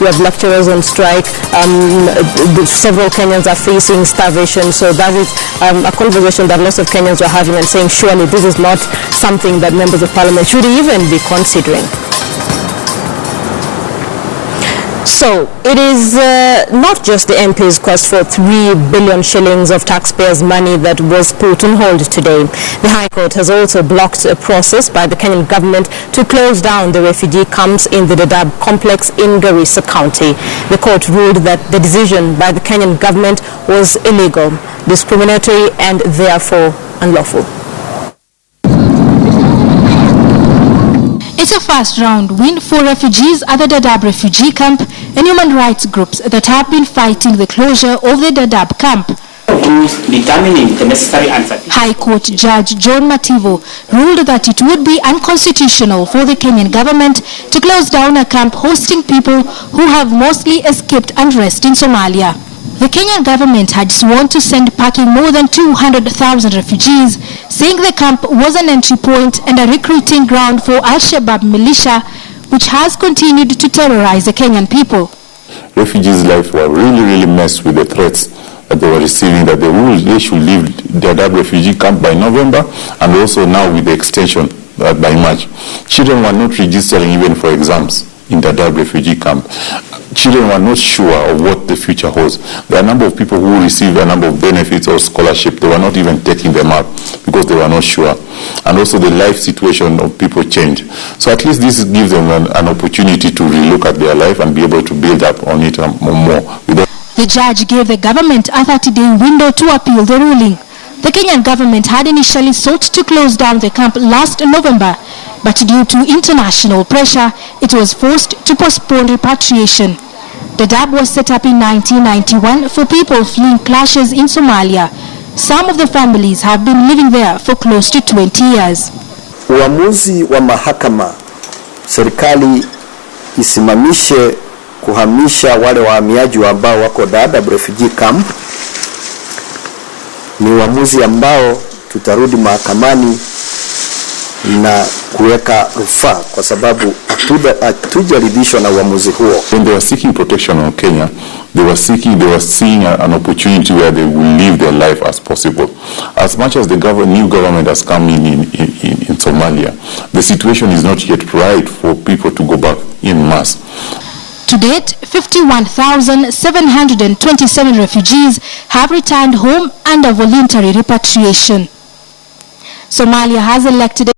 We have lecturers on strike. Several Kenyans are facing starvation. So that is a conversation that lots of Kenyans were having and saying, surely this is not something that members of parliament should even be considering. So it is not just the MP's quest for 3 billion shillings of taxpayers' money that was put on hold today. The High Court has also blocked a process by the Kenyan government to close down the refugee camps in the Dadaab complex in Garissa County. The court ruled that the decision by the Kenyan government was illegal, discriminatory and therefore unlawful. It's a first-round win for refugees at the Dadaab Refugee Camp and human rights groups that have been fighting the closure of the Dadaab camp. Determining the necessary answer. High Court Judge John Mativo ruled that it would be unconstitutional for the Kenyan government to close down a camp hosting people who have mostly escaped unrest in Somalia. The Kenyan government had sworn to send packing more than 200,000 refugees, saying the camp was an entry point and a recruiting ground for Al-Shabaab militia, which has continued to terrorize the Kenyan people. Refugees' lives were really messed with the threats that they were receiving, that they should leave the Dadaab refugee camp by November, and also now with the extension by March. Children were not registering even for exams in the Dadaab refugee camp. Children were not sure of what the future holds. There are a number of people who received a number of benefits or scholarship. They were not even taking them up because they were not sure. And also the life situation of people changed. So at least this gives them an opportunity to relook at their life and be able to build up on it more. The judge gave the government a 30-day window to appeal the ruling. The Kenyan government had initially sought to close down the camp last November, but due to international pressure, it was forced to postpone repatriation. Dadaab was set up in 1991 for people fleeing clashes in Somalia. Some of the families have been living there for close to 20 years. Uamuzi wa mahakama, serikali isimamishe kuhamisha wale wahamiaji ambao wako Dadaab Refugee Camp, ni uamuzi ambao tutarudi mahakamani na kuweka rufaa kwa sababu hatujaridhishwa na uamuzi huo. When they were seeking protection in Kenya, they were seeing an opportunity where they will live their life as possible. As much as the new government has come in Somalia, the situation is not yet right for people to go back in mass. To date, 51,727 refugees have returned home under voluntary repatriation. Somalia has elected